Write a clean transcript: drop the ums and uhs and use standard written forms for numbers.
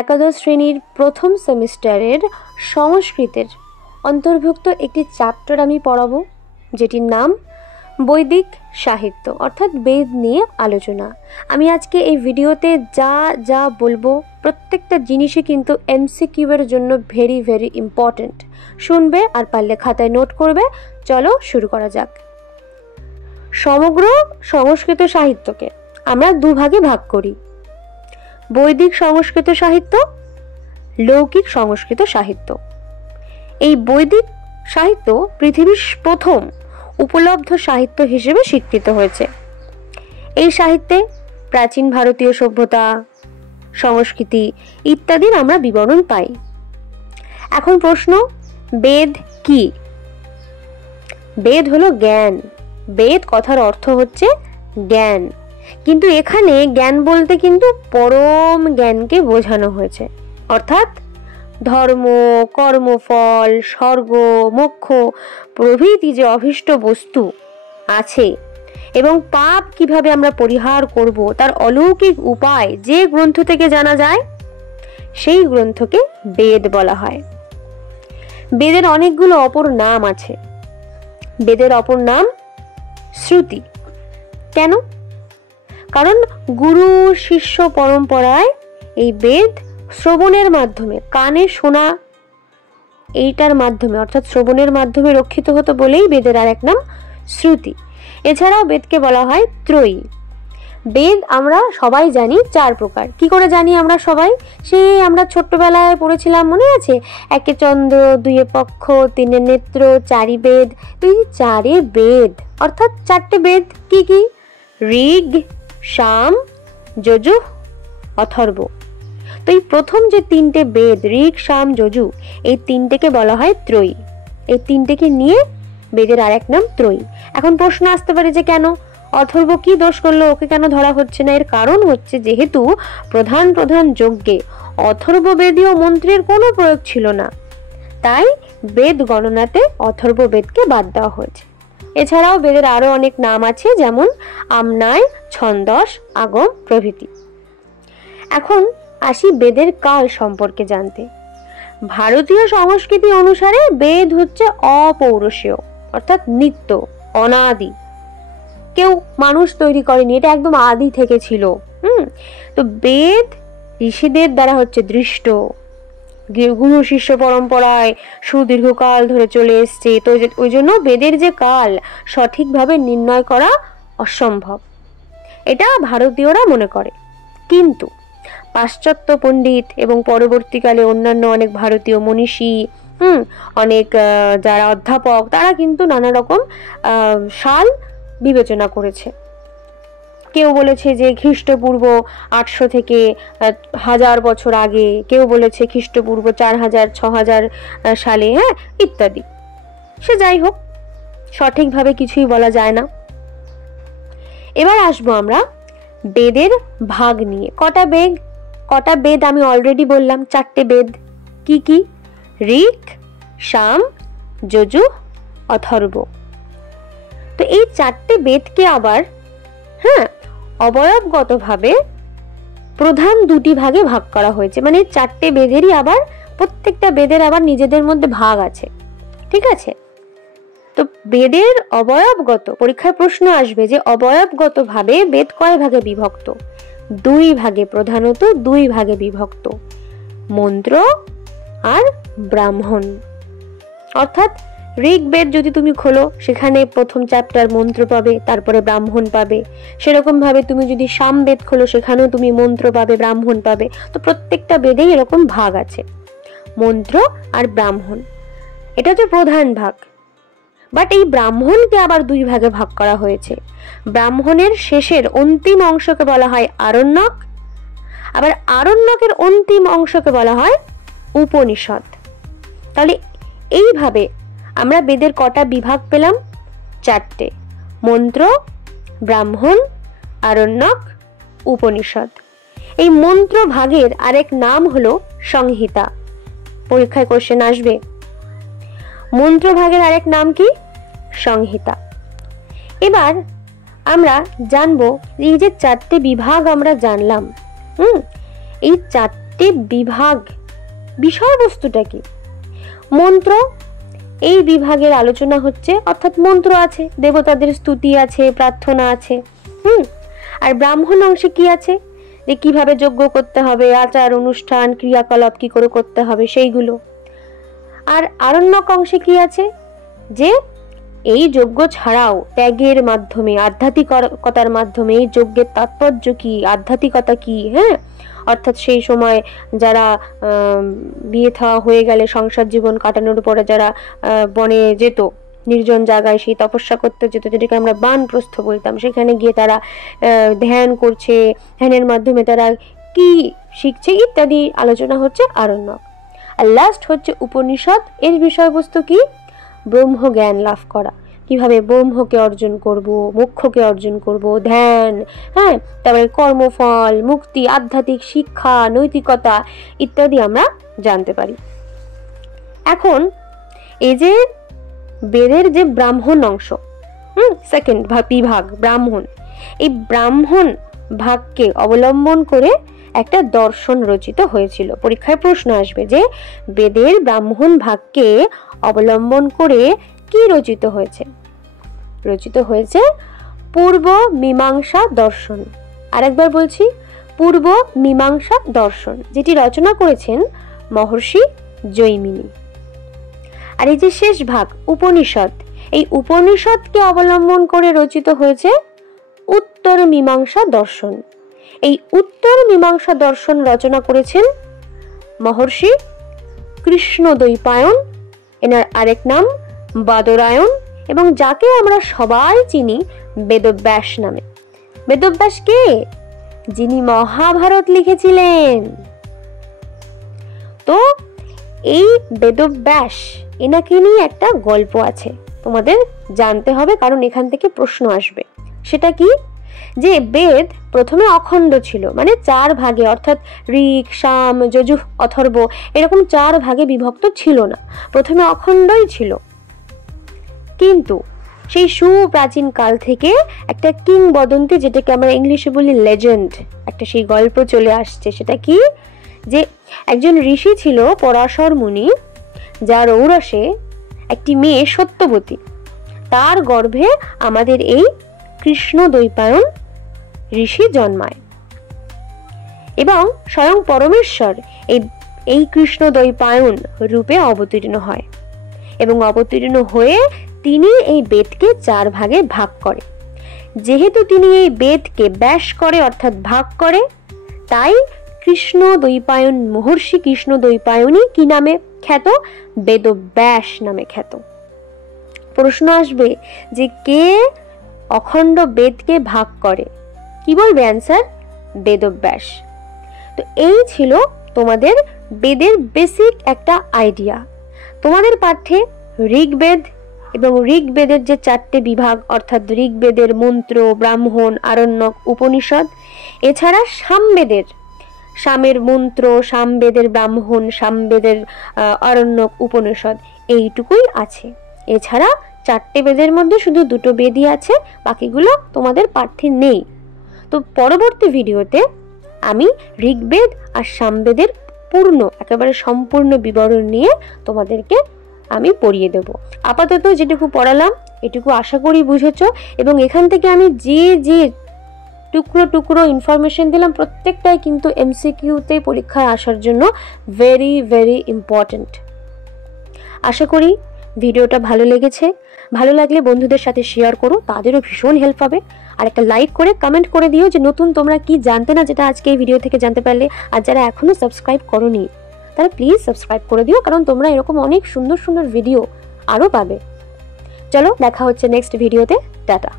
একাদশ শ্রেণীর প্রথম সেমিস্টারের সংস্কৃতের অন্তর্ভুক্ত একটি চ্যাপ্টার আমি পড়াবো, যেটির নাম বৈদিক সাহিত্য অর্থাৎ বেদ নিয়ে আলোচনা। আমি আজকে এই ভিডিওতে যা যা বলবো প্রত্যেকটা জিনিসই কিন্তু এমসিকিউ এর জন্য ভেরি ভেরি ইম্পর্ট্যান্ট। শুনবে আর পারলে খাতায় নোট করবে। চলো শুরু করা যাক। সমগ্র সংস্কৃত সাহিত্যকে আমরা দুভাগে ভাগ করি, বৈদিক সংস্কৃত সাহিত্য, লৌকিক সংস্কৃত সাহিত্য। এই বৈদিক সাহিত্য পৃথিবীর প্রথম উপলব্ধ সাহিত্য হিসেবে স্বীকৃত হয়েছে। এই সাহিত্যে প্রাচীন ভারতীয় সভ্যতা, সংস্কৃতি ইত্যাদির আমরা বিবরণ পাই। এখন প্রশ্ন, বেদ কি? বেদ হলো জ্ঞান। বেদ কথার অর্থ হচ্ছে জ্ঞান, কিন্তু এখানে জ্ঞান বলতে কিন্তু পরম জ্ঞানকে বোঝানো হয়েছে, অর্থাৎ ধর্ম, কর্মফল, স্বর্গ, মোক্ষ প্রভৃতি যে অভীষ্ট বস্তু আছে এবং পাপ কিভাবে আমরা পরিহার করব তার অলৌকিক উপায় যে গ্রন্থ থেকে জানা যায় সেই গ্রন্থকে বেদ বলা হয়। বেদের অনেকগুলো অপর নাম আছে। বেদের অপর নাম শ্রুতি। কেন? কারণ গুরু শিষ্য পরম্পরায় এই বেদ শ্রবণের মাধ্যমে, কানে শোনা এইটার মাধ্যমে অর্থাৎ শ্রবণের মাধ্যমে রক্ষিত হতো বলেই বেদের আর এক নাম শ্রুতি। এছাড়াও বেদকে বলা হয় ত্রয়ী। বেদ আমরা সবাই জানি চার প্রকার। কি করে জানি আমরা সবাই? সেই আমরা ছোট্টবেলায় পড়েছিলাম, মনে আছে? একে চন্দ্র, দুইয়ে পক্ষ, তিনে নেত্র, চারি বেদ। তো এই চারে বেদ অর্থাৎ চারটে বেদ কি কি? ঋগ, সাম, যজুঃ, অথর্ব। তো এই প্রথম যে তিনটে বেদ ঋগ, সাম, যজু, এই তিনটেকে বলা হয় ত্রয়ী। এই তিনটেকে নিয়ে বেদের আর এক নাম ত্রয়ী। এখন প্রশ্ন আসতে পারে যে কেন অথর্ব কি দোষ করলো, ওকে কেন ধরা হচ্ছে না? এর কারণ হচ্ছে যেহেতু প্রধান প্রধান যজ্ঞে অথর্ব বেদীয় মন্ত্রের কোনো প্রয়োগ ছিল না, তাই বেদ গণনাতে অথর্ব বেদকে বাদ দেওয়া হয়েছে। এছাড়াও বেদের আরো অনেক নাম আছে, যেমন আমনায়, ছন্দস, আগম প্রভৃতি। এখন আসি বেদের কাল সম্পর্কে জানতে। ভারতীয় সংস্কৃতি অনুসারে বেদ হচ্ছে অপৌরুষীয়, অর্থাৎ নিত্য, অনাদি। কেউ মানুষ তৈরি করেনি, এটা একদম আদি থেকে ছিল। তো বেদ ঋষিদের দ্বারা হচ্ছে দৃষ্ট, গুরু শিষ্য পরম্পরায় সুদীর্ঘকাল ধরে চলে এসছে। তো ওই জন্য বেদের যে কাল সঠিকভাবে নির্ণয় করা অসম্ভব, এটা ভারতীয়রা মনে করে। কিন্তু পাশ্চাত্য পণ্ডিত এবং পরবর্তীকালে অন্যান্য অনেক ভারতীয় মনীষী, অনেক যারা অধ্যাপক, তারা কিন্তু নানা রকম সাল বিবেচনা করেছে। কেউ বলেছে যে খ্রিস্টপূর্ব 800 থেকে 1000 বছর আগে, কেউ বলেছে খ্রিস্টপূর্ব 4000 6000 সালে, ইত্যাদি। সে যাই হোক, সঠিকভাবে কিছুই বলা যায় না। এবার আসবো আমরা বেদের ভাগ নিয়ে। কটা বেদ আমি অলরেডি বললাম, চারটে বেদ। কি কি? ঋগ, সাম, যজু, অথর্ব। তো এই চারটে বেদকে আবার অবয়বগতভাবে প্রধান দুটি ভাগে ভাগ করা হয়েছে। মানে চারটে বেদেরই আবার প্রত্যেকটা বেদের আবার নিজেদের মধ্যে ভাগ আছে, ঠিক আছে? তো বেদের অবয়বগত, পরীক্ষার প্রশ্ন আসবে যে অবয়বগত ভাবে বেদ কয় ভাগে বিভক্ত? দুই ভাগে, প্রধানত দুই ভাগে বিভক্ত, মন্ত্র আর ব্রাহ্মণ। অর্থাৎ ঋগ্বেদ যদি তুমি খোলো, সেখানে প্রথম চ্যাপ্টার মন্ত্র পাবে, তারপরে ব্রাহ্মণ পাবে। সেরকম ভাবে তুমি যদি সামবেদ খোলো, সেখানেও তুমি মন্ত্র পাবে, ব্রাহ্মণ পাবে। তো প্রত্যেকটা বেদেই এরকম ভাগ আছে, মন্ত্র আর ব্রাহ্মণ। এটা হচ্ছে প্রধান ভাগ। বাট এই ব্রাহ্মণকে আবার দুই ভাগে ভাগ করা হয়েছে। ব্রাহ্মণের শেষের অন্তিম অংশকে বলা হয় আরণ্যক, আবার আরণ্যকের অন্তিম অংশকে বলা হয় উপনিষদ। তাহলে এইভাবে আমরা বেদের কটা বিভাগ পেলাম? চারটে, মন্ত্র, ব্রাহ্মণ, আরণ্যক, উপনিষদ। এই মন্ত্র ভাগের আরেক নাম হলো সংহিতা। পরীক্ষায় কোশ্চেন আসবে, মন্ত্র ভাগের আরেক নাম কি? সংহিতা। এবার আমরা জানবো এই যে চারটে বিভাগ আমরা জানলাম, এই চারটে বিভাগ, বিষয়বস্তুটা কি? মন্ত্র, এই বিভাগের আলোচনা হচ্ছে, অর্থাৎ মন্ত্র আছে, দেবতাদের স্তুতি আছে, প্রার্থনা আছে। আর ব্রাহ্মণ অংশে কি আছে? যে কিভাবে যজ্ঞ করতে হবে, আচার অনুষ্ঠান ক্রিয়াকলাপ কি করে করতে হবে সেইগুলো। আর আরণ্যক অংশে কি আছে? যে এই যজ্ঞ ছাড়াও ত্যাগের মাধ্যমে, আধ্যাত্মিকতার মাধ্যমে এই যজ্ঞের তাৎপর্য কি, আধ্যাত্মিকতা কি, অর্থাৎ সেই সময় যারা বিয়ে থাওয়া হয়ে গেলে সংসার জীবন কাটানোর পরে যারা বনে যেত, নির্জন জায়গায় সেই তপস্যা করতে যেত, যেটাকে আমরা বানপ্রস্থ বলতাম, সেখানে গিয়ে তারা ধ্যান করছে, ধ্যানের মাধ্যমে তারা কি শিখছে ইত্যাদি আলোচনা হচ্ছে আরণ্যক। আর লাস্ট হচ্ছে উপনিষদ, এর বিষয়বস্তু কি? ব্রহ্ম জ্ঞান লাভ করা, কিভাবে ব্রহ্মকে অর্জন করব, মোক্ষকে অর্জন করব, ধ্যান, তারপরে কর্মফল, মুক্তি, আধ্যাত্মিক শিক্ষা, নৈতিকতা ইত্যাদি আমরা জানতে পারি। এখন এই যে বেদের যে ব্রাহ্মণ অংশ, সেকেন্ড বিভাগ ব্রাহ্মণ, এই ব্রাহ্মণ ভাগকে অবলম্বন করে একটা দর্শন রচিত হয়েছিল। পরীক্ষায় প্রশ্ন আসবে যে বেদের ব্রাহ্মণ ভাগকে অবলম্বন করে কি রচিত হয়েছে? রচিত হয়েছে পূর্ব মীমাংসা দর্শন। আরেকবার বলছি, পূর্ব মীমাংসা দর্শন, যেটি রচনা করেছেন মহর্ষি জৈমিনী। আর এই যে শেষ ভাগ উপনিষদ, এই উপনিষদকে অবলম্বন করে রচিত হয়েছে উত্তর মীমাংসা দর্শন। এই উত্তর মীমাংসা দর্শন রচনা করেছেন মহর্ষি কৃষ্ণদ্বৈপায়ন, এনার আরেক নাম বাদরায়ণ, এবং যাকে আমরা সবাই চিনি বেদব্যাস নামে। বেদব্যাস কে? যিনি মহাভারত লিখেছিলেন। তো এই বেদব্যাস, এনাকে নিয়ে একটা গল্প আছে, তোমাদের জানতে হবে, কারণ এখান থেকে প্রশ্ন আসবে। সেটা কি? যে বেদ প্রথমে অখণ্ড ছিল, মানে 4 ভাগে, অর্থাৎ ঋক, সাম, যজুঃ, অথর্ব এরকম 4 ভাগে বিভক্ত ছিল না, প্রথমে অখণ্ডই ছিল। কিন্তু সেই সুপ্রাচীন কাল থেকে একটা কিংবদন্তি, যেটাকে আমরা ইংলিশে বলি লেজেন্ড, একটা সেই গল্প চলে আসছে। সেটা কি? যে একজন ঋষি ছিল পরাশর মুনি, যার ঔরসে একটি মেয়ে সত্যবতী, তার গর্ভে আমাদের এই কৃষ্ণদ্বৈপায়ন ঋষি জন্মায়, এবং স্বয়ং পরমেশ্বর এই কৃষ্ণদ্বৈপায়ন রূপে অবতীর্ণ হয়, এবং অবতীর্ণ হয়ে তিনি এই বেদকে 4 ভাগে ভাগ করে। যেহেতু তিনি এই বেদকে ব্যাস করে, অর্থাৎ ভাগ করে, তাই কৃষ্ণদ্বৈপায়ন মহর্ষি কৃষ্ণদ্বৈপায়নই কি নামে খ্যাত? বেদব্যাস নামে খ্যাত। প্রশ্ন আসবে যে কে অখণ্ড বেদকে ভাগ করে? কি বলবে অ্যান্সার? বেদব্যাস। তো এই ছিল তোমাদের বেদের বেসিক একটা আইডিয়া। তোমাদের পাঠ্যে ঋগ্বেদ এবং ঋগ্বেদের যে 4টে বিভাগ, অর্থাৎ ঋগ্বেদের মন্ত্র, ব্রাহ্মণ, আরণ্যক, উপনিষদ, এছাড়া সামবেদের, সামের মন্ত্র, সামবেদের ব্রাহ্মণ, সামবেদের আরণ্যক, উপনিষদ, এইটুকুই আছে। এছাড়া 4টে বেদের মধ্যে শুধু 2টো বেদই আছে, বাকিগুলো তোমাদের পাঠ্যে নেই। তো পরবর্তী ভিডিওতে আমি ঋগ্বেদ আর সামবেদের একেবারে সম্পূর্ণ বিবরণ নিয়ে তোমাদেরকে আমি পড়িয়ে দেব। আপাতত যেটুকু পড়ালাম এটুকু আশা করি বুঝেছো, এবং এখান থেকে আমি যে টুকরো টুকরো ইনফরমেশন দিলাম প্রত্যেকটাই কিন্তু এমসিকিউতে পরীক্ষায় আসার জন্য ভেরি ভেরি ইম্পর্ট্যান্ট। আশা করি ভিডিওটা ভালো লেগেছে। ভালো লাগলে বন্ধুদের সাথে শেয়ার করো, তাদেরও ভীষণ হেল্প হবে। আর একটা লাইক করে কমেন্ট করে দিও যে নতুন তোমরা কি জানতে না, যেটা আজকে এই ভিডিও থেকে জানতে পারলে। আর যারা এখনো সাবস্ক্রাইব করোনি তারা প্লিজ সাবস্ক্রাইব করে দিও, কারণ তোমরা এরকম অনেক সুন্দর সুন্দর ভিডিও আরও পাবে। চলো দেখা হচ্ছে নেক্সট ভিডিওতে। টাটা।